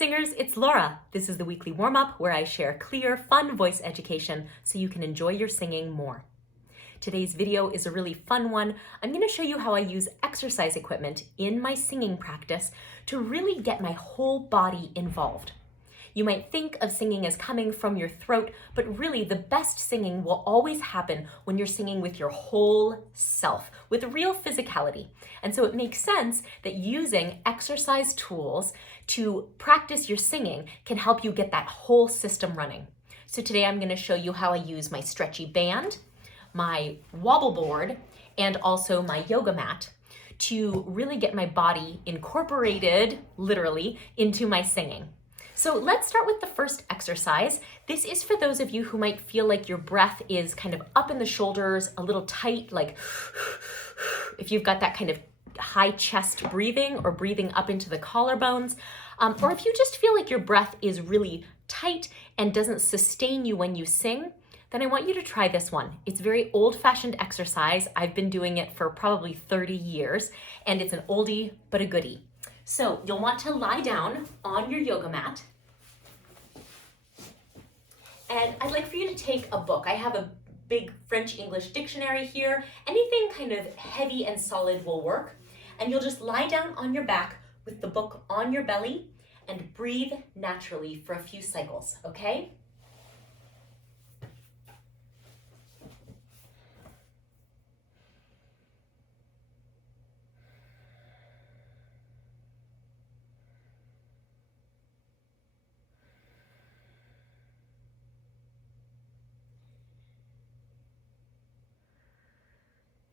singers, it's Laura. This is the weekly warm-up where I share clear, fun voice education so you can enjoy your singing more. Today's video is a really fun one. I'm going to show you how I use exercise equipment in my singing practice to really get my whole body involved. You might think of singing as coming from your throat, but really the best singing will always happen when you're singing with your whole self, with real physicality. And so it makes sense that using exercise tools to practice your singing can help you get that whole system running. So today I'm going to show you how I use my stretchy band, my wobble board, and also my yoga mat to really get my body incorporated, literally, into my singing. So let's start with the first exercise. This is for those of you who might feel like your breath is kind of up in the shoulders, a little tight, like if you've got that kind of high chest breathing or breathing up into the collarbones, or if you just feel like your breath is really tight and doesn't sustain you when you sing, then I want you to try this one. It's a very old-fashioned exercise. I've been doing it for probably 30 years, and it's an oldie but a goodie. So you'll want to lie down on your yoga mat. And I'd like for you to take a book. I have a big French-English dictionary here. Anything kind of heavy and solid will work. And you'll just lie down on your back with the book on your belly and breathe naturally for a few cycles, okay?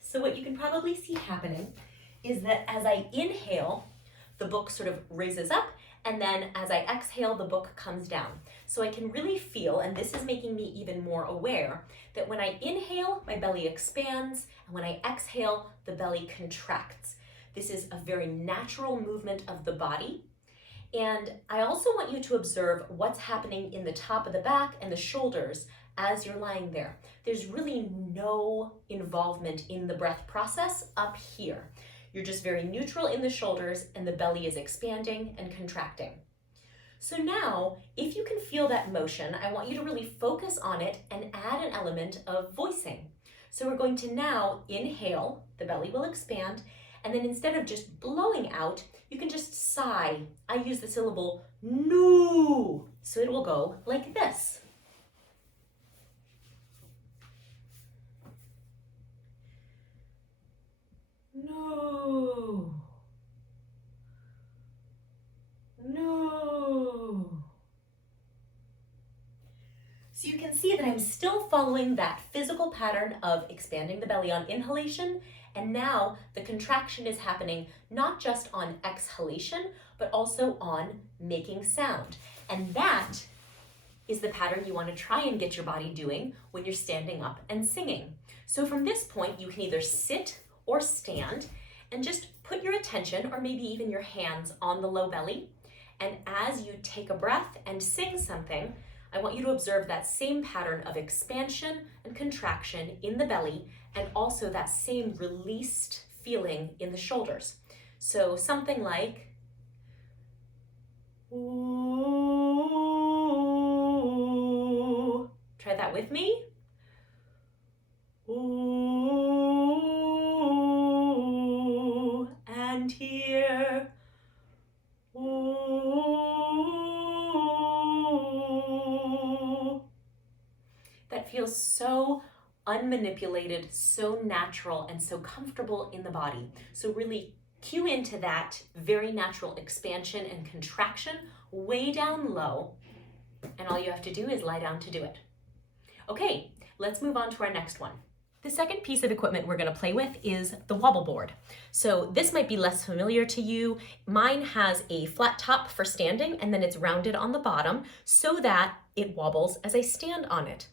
So what you can probably see happening is that as I inhale, the book sort of raises up, and then as I exhale, the book comes down. So I can really feel, and this is making me even more aware, that when I inhale, my belly expands, and when I exhale, the belly contracts. This is a very natural movement of the body. And I also want you to observe what's happening in the top of the back and the shoulders as you're lying there. There's really no involvement in the breath process up here. You're just very neutral in the shoulders and the belly is expanding and contracting. So now, if you can feel that motion, I want you to really focus on it and add an element of voicing. So we're going to now inhale, the belly will expand, and then instead of just blowing out, you can just sigh. I use the syllable no, so it will go like this. No. No. So you can see that I'm still following that physical pattern of expanding the belly on inhalation, and now the contraction is happening not just on exhalation, but also on making sound. And that is the pattern you want to try and get your body doing when you're standing up and singing. So from this point, you can either sit or stand and just put your attention, or maybe even your hands, on the low belly. And as you take a breath and sing something, I want you to observe that same pattern of expansion and contraction in the belly, and also that same released feeling in the shoulders. So something like, ooh. Try that with me. Ooh, and here. Ooh. That feels so unmanipulated, so natural, and so comfortable in the body. So really cue into that very natural expansion and contraction way down low, and all you have to do is lie down to do it. Okay, let's move on to our next one. The second piece of equipment we're going to play with is the wobble board. So this might be less familiar to you. Mine has a flat top for standing, and then it's rounded on the bottom so that it wobbles as I stand on it.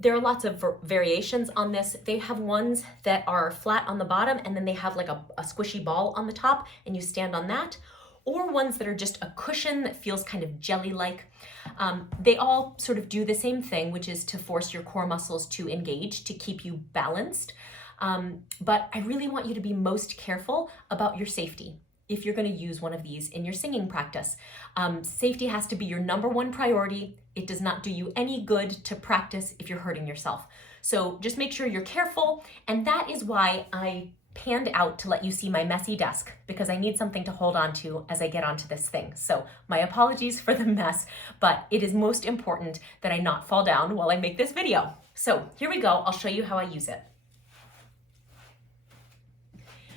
There are lots of variations on this. They have ones that are flat on the bottom, and then they have like a squishy ball on the top, and you stand on that, or ones that are just a cushion that feels kind of jelly-like. They all sort of do the same thing, which is to force your core muscles to engage, to keep you balanced. But I really want you to be most careful about your safety. if you're going to use one of these in your singing practice. Safety has to be your number one priority. It does not do you any good to practice if you're hurting yourself. So just make sure you're careful, and that is why I panned out to let you see my messy desk, because I need something to hold on to as I get onto this thing. So my apologies for the mess, but it is most important that I not fall down while I make this video. So here we go. I'll show you how I use it.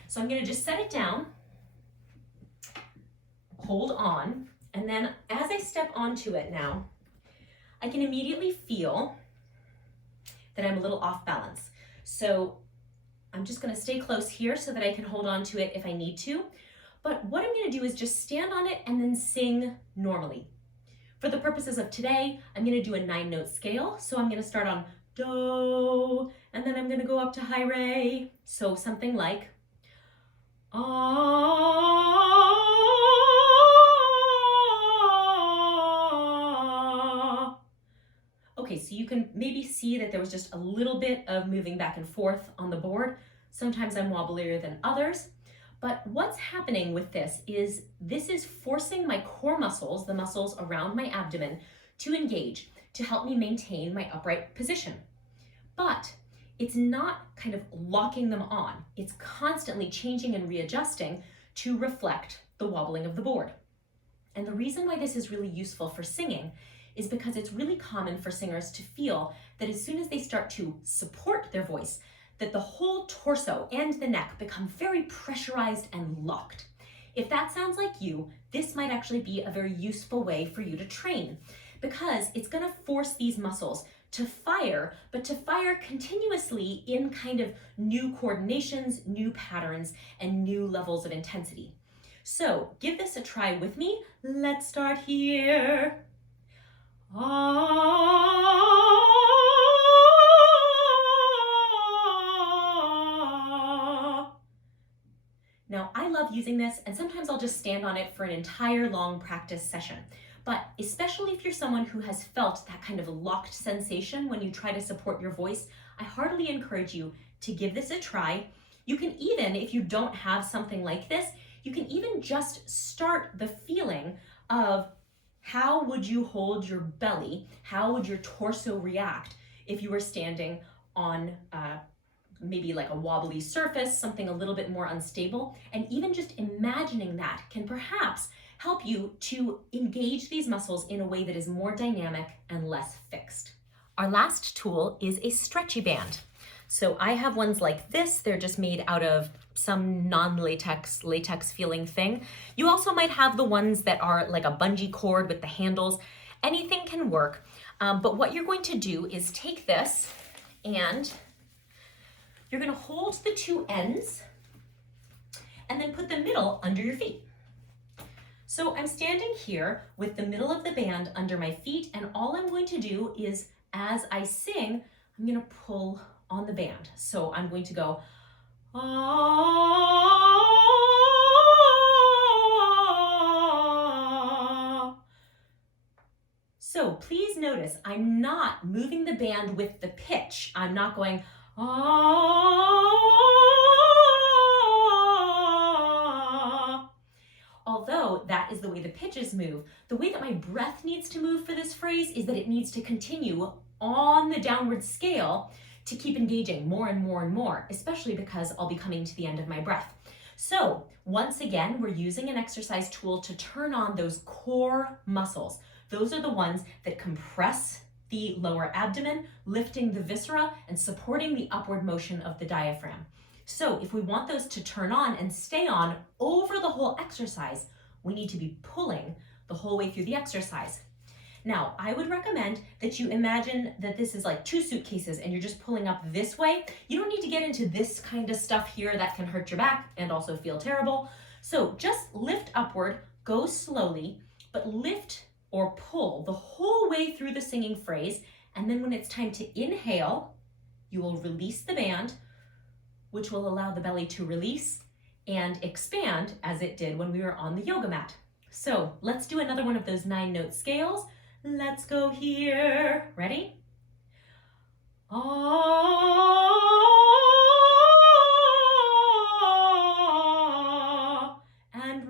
So I'm going to just set it down, hold on, and then as I step onto it now, I can immediately feel that I'm a little off balance. So I'm just going to stay close here so that I can hold on to it if I need to. But what I'm going to do is just stand on it and then sing normally. For the purposes of today, I'm going to do a 9-note scale. So I'm going to start on Do, and then I'm going to go up to high re. So something like Ah. Okay, so you can maybe see that there was just a little bit of moving back and forth on the board. Sometimes I'm wobblier than others, but what's happening with this is forcing my core muscles, the muscles around my abdomen, to engage to help me maintain my upright position. But it's not kind of locking them on. It's constantly changing and readjusting to reflect the wobbling of the board. And the reason why this is really useful for singing is because it's really common for singers to feel that as soon as they start to support their voice, that the whole torso and the neck become very pressurized and locked. If that sounds like you, this might actually be a very useful way for you to train, because it's going to force these muscles to fire, but to fire continuously in kind of new coordinations, new patterns, and new levels of intensity. So give this a try with me. Let's start here. Now, I love using this, and sometimes I'll just stand on it for an entire long practice session. But especially if you're someone who has felt that kind of locked sensation when you try to support your voice, I heartily encourage you to give this a try. You can even, if you don't have something like this, you can even just start the feeling of how would you hold your belly, how would your torso react if you were standing on maybe like a wobbly surface, something a little bit more unstable, and even just imagining that can perhaps help you to engage these muscles in a way that is more dynamic and less fixed. Our last tool is a stretchy band. So I have ones like this. They're just made out of some non-latex, latex feeling thing. You also might have the ones that are like a bungee cord with the handles. Anything can work. But what you're going to do is take this and you're going to hold the two ends and then put the middle under your feet. So I'm standing here with the middle of the band under my feet, and all I'm going to do is, as I sing, I'm going to pull on the band. So I'm going to go, ah. So please notice, I'm not moving the band with the pitch. I'm not going, ah. Although that is the way the pitches move, the way that my breath needs to move for this phrase is that it needs to continue on the downward scale to keep engaging more and more and more, especially because I'll be coming to the end of my breath. So once again, we're using an exercise tool to turn on those core muscles. Those are the ones that compress the lower abdomen, lifting the viscera and supporting the upward motion of the diaphragm. So if we want those to turn on and stay on over the whole exercise, we need to be pulling the whole way through the exercise. Now, I would recommend that you imagine that this is like two suitcases and you're just pulling up this way. You don't need to get into this kind of stuff here that can hurt your back and also feel terrible. So just lift upward, go slowly, but lift or pull the whole way through the singing phrase. And then when it's time to inhale, you will release the band, which will allow the belly to release and expand as it did when we were on the yoga mat. So let's do another one of those 9-note scales. Let's go here. Ready? Ah, and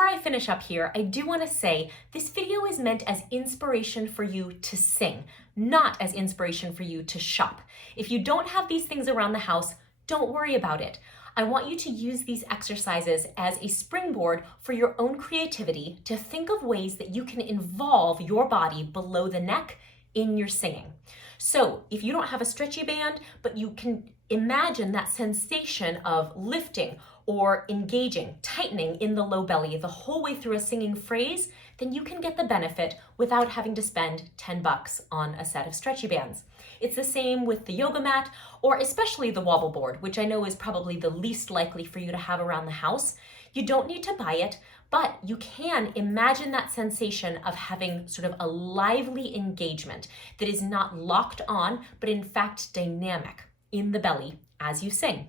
before I finish up here, I do want to say this video is meant as inspiration for you to sing, not as inspiration for you to shop. If you don't have these things around the house, don't worry about it. I want you to use these exercises as a springboard for your own creativity to think of ways that you can involve your body below the neck in your singing. So if you don't have a stretchy band, but you can imagine that sensation of lifting or engaging, tightening in the low belly the whole way through a singing phrase, then you can get the benefit without having to spend $10 on a set of stretchy bands. It's the same with the yoga mat, or especially the wobble board, which I know is probably the least likely for you to have around the house. You don't need to buy it, but you can imagine that sensation of having sort of a lively engagement that is not locked on, but in fact dynamic in the belly as you sing.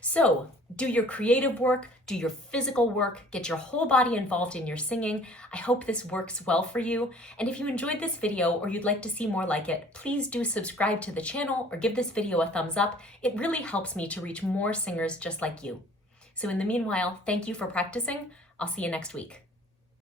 So do your creative work, do your physical work, get your whole body involved in your singing. I hope this works well for you. And if you enjoyed this video or you'd like to see more like it, please do subscribe to the channel or give this video a thumbs up. It really helps me to reach more singers just like you. So in the meanwhile, thank you for practicing. I'll see you next week.